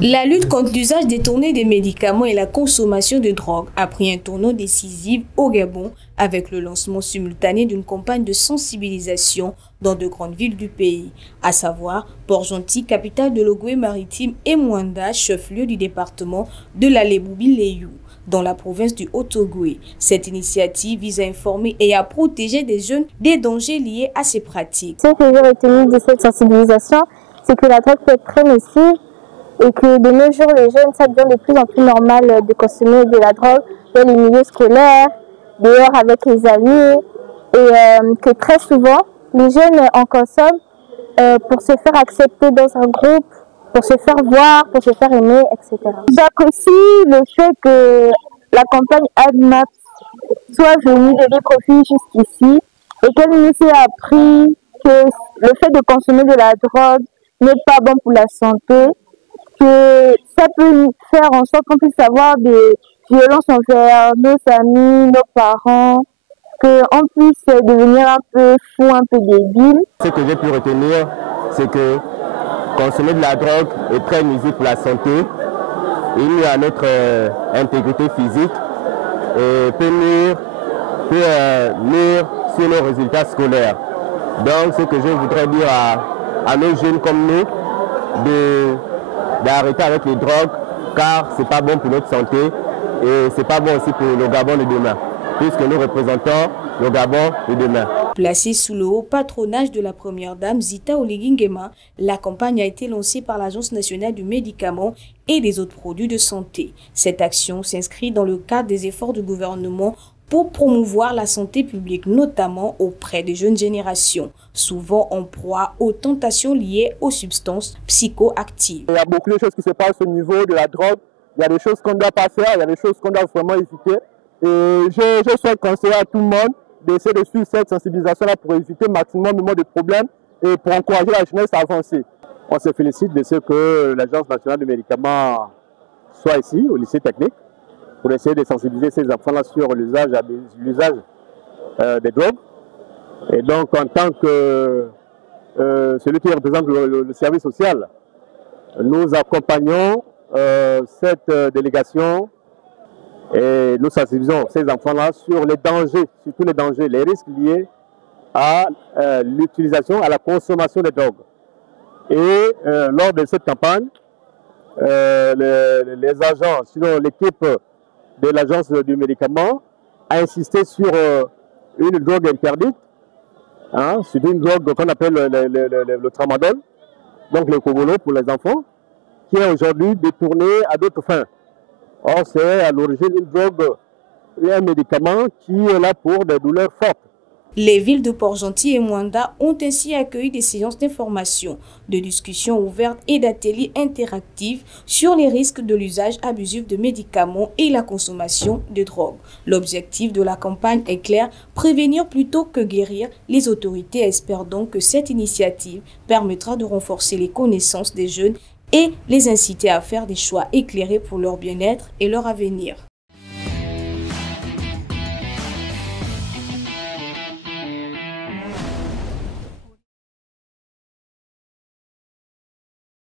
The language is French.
La lutte contre l'usage détourné des médicaments et la consommation de drogue a pris un tournant décisif au Gabon avec le lancement simultané d'une campagne de sensibilisation dans de grandes villes du pays, à savoir Port-Gentil, capitale de l'Ogooué-Maritime, et Mwanda, chef-lieu du département de la Léboubi-Léyou, dans la province du Haut-Ogooué. Cette initiative vise à informer et à protéger des jeunes des dangers liés à ces pratiques. Ce que j'ai retenu de cette sensibilisation, c'est que la drogue peut être très nocive et que de nos jours, les jeunes, ça devient de plus en plus normal de consommer de la drogue dans les milieux scolaires, dehors avec les amis, et que très souvent, les jeunes en consomment pour se faire accepter dans un groupe, pour se faire voir, pour se faire aimer, etc. J'apprécie le fait que la campagne ADMAP soit venue de des profils jusqu'ici et qu'elle nous ait appris que le fait de consommer de la drogue n'est pas bon pour la santé, que ça peut faire en sorte qu'on puisse avoir des violences envers nos amis, nos parents, qu'on puisse devenir un peu fou, un peu débile. Ce que j'ai pu retenir, c'est que consommer de la drogue est très nuisible pour la santé, il nuit à notre intégrité physique et peut nuire sur nos résultats scolaires. Donc ce que je voudrais dire à nos jeunes comme nous, d'arrêter avec les drogues, car c'est pas bon pour notre santé et c'est pas bon aussi pour le Gabon de demain, puisque nous représentons le Gabon de demain. Placée sous le haut patronage de la première dame Zita Oligui Nguema, la campagne a été lancée par l'Agence nationale du médicament et des autres produits de santé. Cette action s'inscrit dans le cadre des efforts du gouvernement pour promouvoir la santé publique, notamment auprès des jeunes générations, souvent en proie aux tentations liées aux substances psychoactives. Il y a beaucoup de choses qui se passent au niveau de la drogue. Il y a des choses qu'on ne doit pas faire, il y a des choses qu'on doit vraiment éviter. Et je souhaite conseiller à tout le monde d'essayer de suivre cette sensibilisation-là pour éviter maximum de problèmes et pour encourager la jeunesse à avancer. On se félicite de ce que l'Agence nationale du médicament soit ici, au lycée technique, pour essayer de sensibiliser ces enfants-là sur l'usage des drogues. Et donc, en tant que celui qui représente le service social, nous accompagnons cette délégation et nous sensibilisons ces enfants-là sur les dangers, surtout les dangers, les risques liés à l'utilisation, à la consommation de drogues. Et lors de cette campagne, les agents, sinon l'équipe de l'agence du médicament, a insisté sur une drogue interdite, c'est une drogue qu'on appelle le tramadol, donc le cobolo pour les enfants, qui est aujourd'hui détournée à d'autres fins. Or, c'est à l'origine une drogue et un médicament qui est là pour des douleurs fortes. Les villes de Port-Gentil et Mwanda ont ainsi accueilli des séances d'information, de discussions ouvertes et d'ateliers interactifs sur les risques de l'usage abusif de médicaments et la consommation de drogue. L'objectif de la campagne est clair, prévenir plutôt que guérir. Les autorités espèrent donc que cette initiative permettra de renforcer les connaissances des jeunes et les inciter à faire des choix éclairés pour leur bien-être et leur avenir.